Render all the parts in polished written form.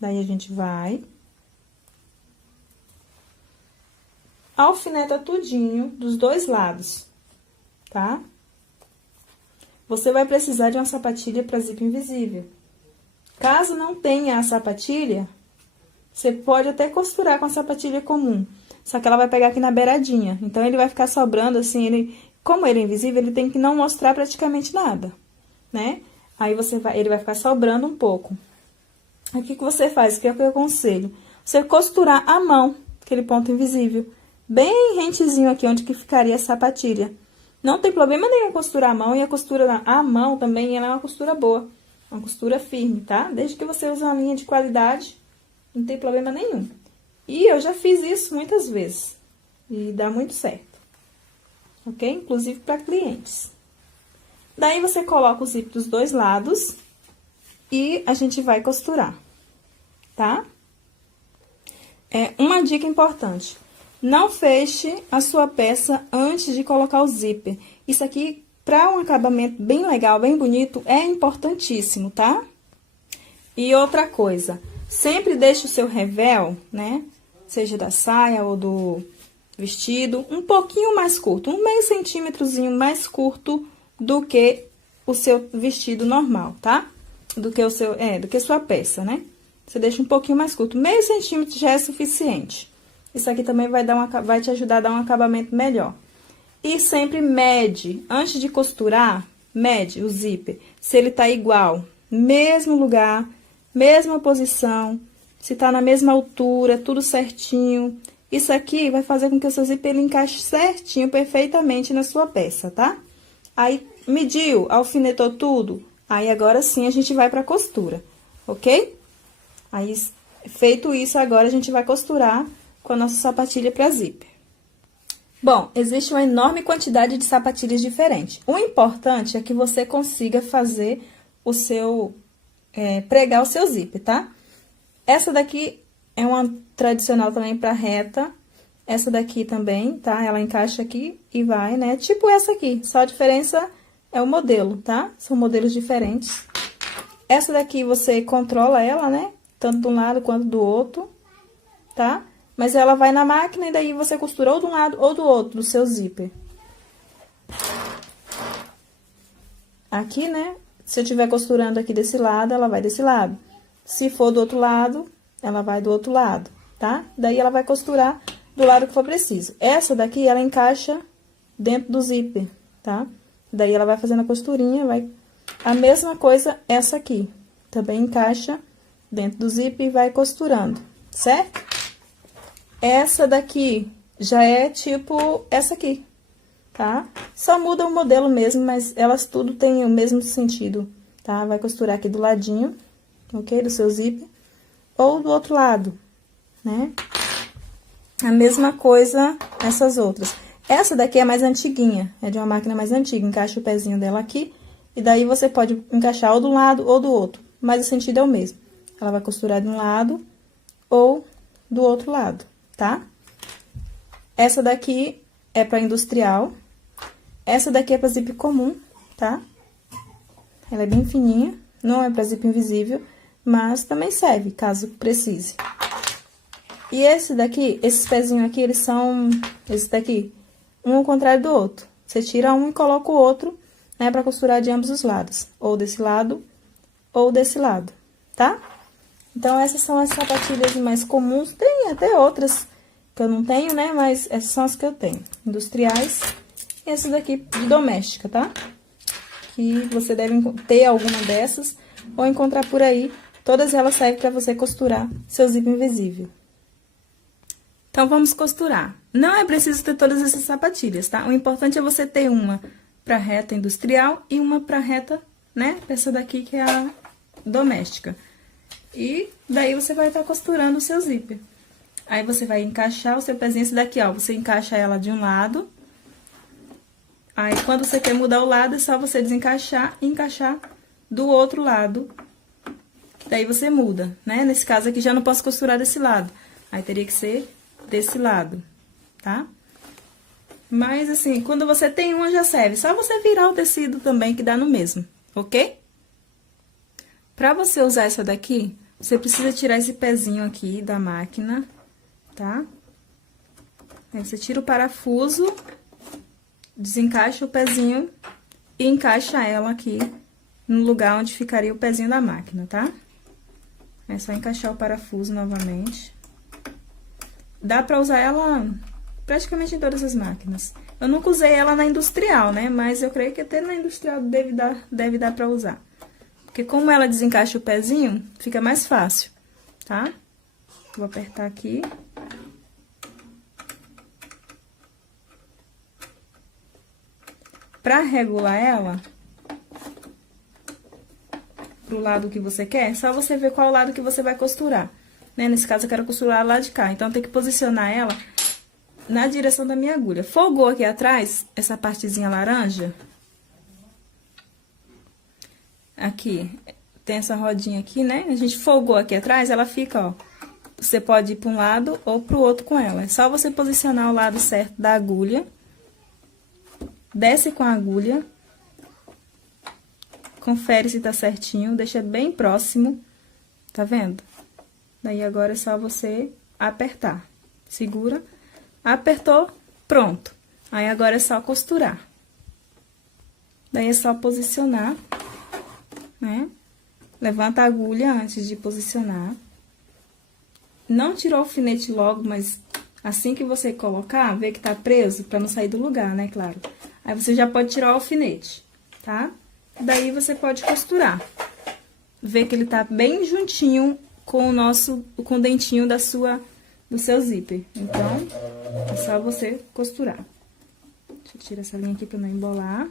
Daí, a gente vai... alfineta tudinho dos dois lados, tá? Você vai precisar de uma sapatilha para zíper invisível. Caso não tenha a sapatilha, você pode até costurar com a sapatilha comum. Só que ela vai pegar aqui na beiradinha. Então, ele vai ficar sobrando assim, como ele é invisível, ele tem que não mostrar praticamente nada, né? Aí, ele vai ficar sobrando um pouco. Aí, o que você faz? O que eu aconselho? Você costurar à mão, aquele ponto invisível. Bem rentezinho aqui, onde que ficaria a sapatilha. Não tem problema nenhum costurar a mão, e a costura à mão também, ela é uma costura boa. Uma costura firme, tá? Desde que você use uma linha de qualidade, não tem problema nenhum. E eu já fiz isso muitas vezes. E dá muito certo. Ok? Inclusive para clientes. Daí, você coloca o zíper dos dois lados e a gente vai costurar, tá? Uma dica importante. Não feche a sua peça antes de colocar o zíper. Isso aqui, para um acabamento bem legal, bem bonito, é importantíssimo, tá? E outra coisa, sempre deixe o seu revel, né? Seja da saia ou do vestido, um pouquinho mais curto, um meio centímetrozinho mais curto do que o seu vestido normal, tá? Do que a sua peça, né? Você deixa um pouquinho mais curto, meio centímetro já é suficiente. Isso aqui também vai te ajudar a dar um acabamento melhor. E sempre mede, antes de costurar, mede o zíper, se ele tá igual, mesmo lugar, mesma posição, se tá na mesma altura, tudo certinho. Isso aqui vai fazer com que o seu zíper ele encaixe certinho, perfeitamente na sua peça, tá? Aí, mediu, alfinetou tudo, aí agora sim a gente vai pra costura, ok? Aí, feito isso, agora a gente vai costurar com a nossa sapatilha para zíper. Bom, existe uma enorme quantidade de sapatilhas diferentes. O importante é que você consiga fazer o seu... pregar o seu zíper, tá? Essa daqui é uma tradicional também para reta. Essa daqui também, tá? Ela encaixa aqui e vai, né? Tipo essa aqui, só a diferença é o modelo, tá? São modelos diferentes. Essa daqui você controla ela, né? Tanto de um lado quanto do outro, tá? Mas ela vai na máquina e daí você costura ou de um lado ou do outro, do seu zíper. Aqui, né? Se eu estiver costurando aqui desse lado, ela vai desse lado. Se for do outro lado, ela vai do outro lado, tá? Daí, ela vai costurar do lado que for preciso. Essa daqui, ela encaixa dentro do zíper, tá? Daí, ela vai fazendo a costurinha, vai... A mesma coisa, essa aqui. Também encaixa dentro do zíper e vai costurando, certo? Essa daqui já é tipo essa aqui, tá? Só muda o modelo mesmo, mas elas tudo têm o mesmo sentido, tá? Vai costurar aqui do ladinho, ok? Do seu zíper. Ou do outro lado, né? A mesma coisa essas outras. Essa daqui é mais antiguinha, é de uma máquina mais antiga. Encaixa o pezinho dela aqui, e daí você pode encaixar ou de um lado ou do outro, mas o sentido é o mesmo. Ela vai costurar de um lado ou do outro lado, tá? Essa daqui é para industrial. Essa daqui é para zíper comum, tá? Ela é bem fininha, não é para zíper invisível, mas também serve, caso precise. E esse daqui, esses pezinhos aqui, eles são... Esse daqui, um ao contrário do outro. Você tira um e coloca o outro, né, para costurar de ambos os lados. Ou desse lado, ou desse lado, tá? Então, essas são as sapatilhas mais comuns. Tem até outras que eu não tenho, né? Mas essas são as que eu tenho. Industriais. E essas daqui de doméstica, tá? Que você deve ter alguma dessas ou encontrar por aí. Todas elas servem para você costurar seu zíper invisível. Então, vamos costurar. Não é preciso ter todas essas sapatilhas, tá? O importante é você ter uma para reta industrial e uma para reta, né? Essa daqui que é a doméstica. E daí, você vai estar costurando o seu zíper. Aí, você vai encaixar o seu pezinho, esse daqui, ó. Você encaixa ela de um lado. Aí, quando você quer mudar o lado, é só você desencaixar e encaixar do outro lado. Daí, você muda, né? Nesse caso aqui, já não posso costurar desse lado. Aí, teria que ser desse lado, tá? Mas, assim, quando você tem uma, já serve. Só você virar o tecido também, que dá no mesmo, ok? Pra você usar essa daqui, você precisa tirar esse pezinho aqui da máquina, tá? Aí você tira o parafuso, desencaixa o pezinho e encaixa ela aqui no lugar onde ficaria o pezinho da máquina, tá? É só encaixar o parafuso novamente. Dá pra usar ela praticamente em todas as máquinas. Eu nunca usei ela na industrial, né? Mas eu creio que até na industrial deve dar pra usar. Porque como ela desencaixa o pezinho, fica mais fácil, tá? Vou apertar aqui. Pra regular ela pro lado que você quer, é só você ver qual lado que você vai costurar, né? Nesse caso, eu quero costurar lá de cá. Então, tem que posicionar ela na direção da minha agulha. Folgou aqui atrás, essa partezinha laranja. Aqui, tem essa rodinha aqui, né? A gente folgou aqui atrás, ela fica, ó. Você pode ir para um lado ou para o outro com ela. É só você posicionar o lado certo da agulha. Desce com a agulha. Confere se tá certinho, deixa bem próximo. Tá vendo? Daí, agora é só você apertar. Segura. Apertou, pronto. Aí, agora é só costurar. Daí, é só posicionar, né? Levanta a agulha antes de posicionar. Não tirou o alfinete logo, mas assim que você colocar, vê que tá preso, pra não sair do lugar, né, claro. Aí, você já pode tirar o alfinete, tá? Daí, você pode costurar. Vê que ele tá bem juntinho com com o dentinho do seu zíper. Então, é só você costurar. Deixa eu tirar essa linha aqui pra não embolar.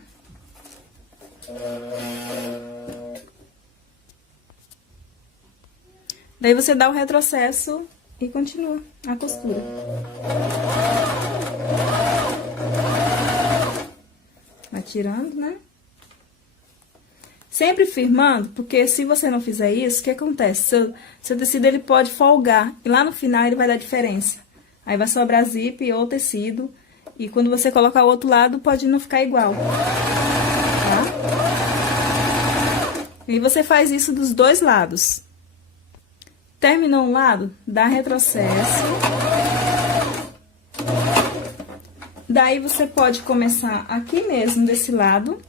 Daí, você dá o retrocesso e continua a costura. Vai tirando, né? Sempre firmando, porque se você não fizer isso, o que acontece? Seu tecido, ele pode folgar, e lá no final ele vai dar diferença. Aí, vai sobrar zíper ou tecido, e quando você colocar o outro lado, pode não ficar igual. Tá? E você faz isso dos dois lados. Terminou um lado, dá retrocesso. Daí, você pode começar aqui mesmo, desse lado.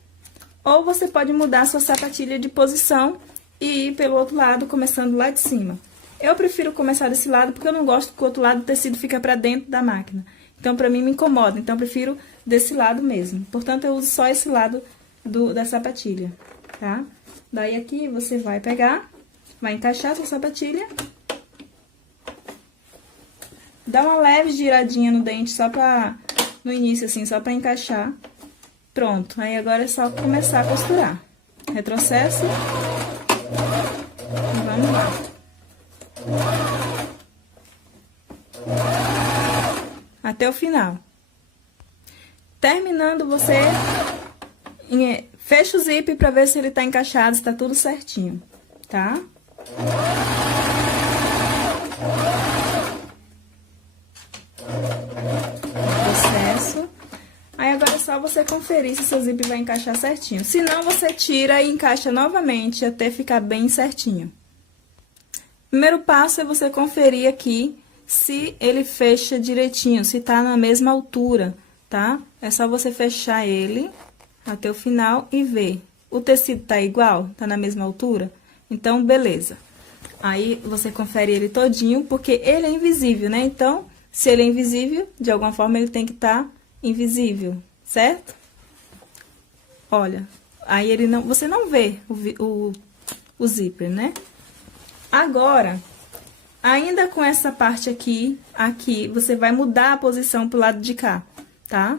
Ou você pode mudar a sua sapatilha de posição e ir pelo outro lado, começando lá de cima. Eu prefiro começar desse lado, porque eu não gosto que o outro lado do tecido fica pra dentro da máquina. Então, pra mim, me incomoda. Então, eu prefiro desse lado mesmo. Portanto, eu uso só esse lado da sapatilha, tá? Daí, aqui, você vai pegar, vai encaixar a sua sapatilha. Dá uma leve giradinha no dente, só pra... no início, assim, só pra encaixar. Pronto. Aí, agora é só começar a costurar. Retrocesso. E vamos lá. Até o final. Terminando, você fecha o zíper pra ver se ele tá encaixado, se tá tudo certinho, tá? Processo. Aí, agora é só você conferir se seu zíper vai encaixar certinho. Se não, você tira e encaixa novamente até ficar bem certinho. Primeiro passo é você conferir aqui se ele fecha direitinho, se tá na mesma altura, tá? É só você fechar ele até o final e ver. O tecido tá igual? Tá na mesma altura? Então, beleza. Aí, você confere ele todinho, porque ele é invisível, né? Então, se ele é invisível, de alguma forma ele tem que estar invisível, certo? Olha, aí você não vê o zíper, né? Agora, ainda com essa parte aqui, você vai mudar a posição pro lado de cá, tá?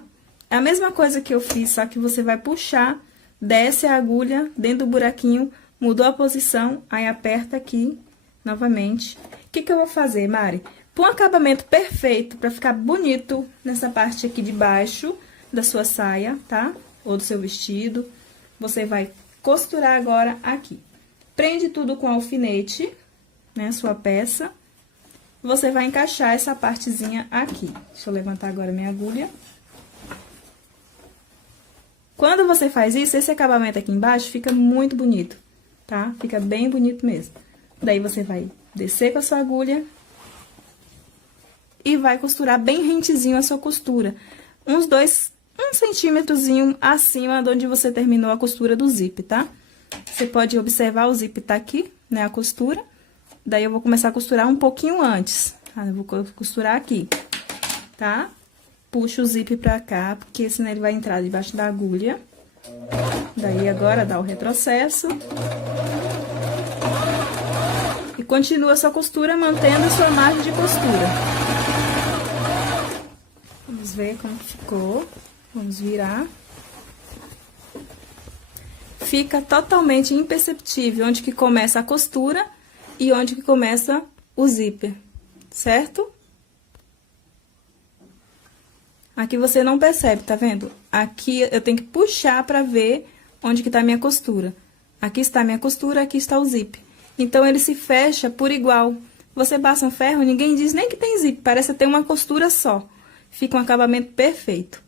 É a mesma coisa que eu fiz, só que você vai puxar, desce a agulha dentro do buraquinho, mudou a posição, aí aperta aqui novamente. O que eu vou fazer, Mari? Para um acabamento perfeito, para ficar bonito nessa parte aqui de baixo da sua saia, tá? Ou do seu vestido, você vai costurar agora aqui. Prende tudo com alfinete, né, sua peça. Você vai encaixar essa partezinha aqui. Deixa eu levantar agora minha agulha. Quando você faz isso, esse acabamento aqui embaixo fica muito bonito, tá? Fica bem bonito mesmo. Daí, você vai descer com a sua agulha e vai costurar bem rentezinho a sua costura. Um centímetrozinho acima de onde você terminou a costura do zíper, tá? Você pode observar, o zíper tá aqui, né, a costura. Daí, eu vou começar a costurar um pouquinho antes. Eu vou costurar aqui, tá? Puxa o zíper pra cá, porque senão ele vai entrar debaixo da agulha. Daí, agora, dá o retrocesso. E continua a sua costura, mantendo a sua margem de costura. Vamos ver como ficou. Vamos virar. Fica totalmente imperceptível onde que começa a costura e onde que começa o zíper, certo? Aqui você não percebe, tá vendo? Aqui eu tenho que puxar pra ver onde que tá a minha costura. Aqui está a minha costura, aqui está o zíper. Então, ele se fecha por igual. Você passa um ferro, ninguém diz nem que tem zíper, parece ter uma costura só. Fica um acabamento perfeito.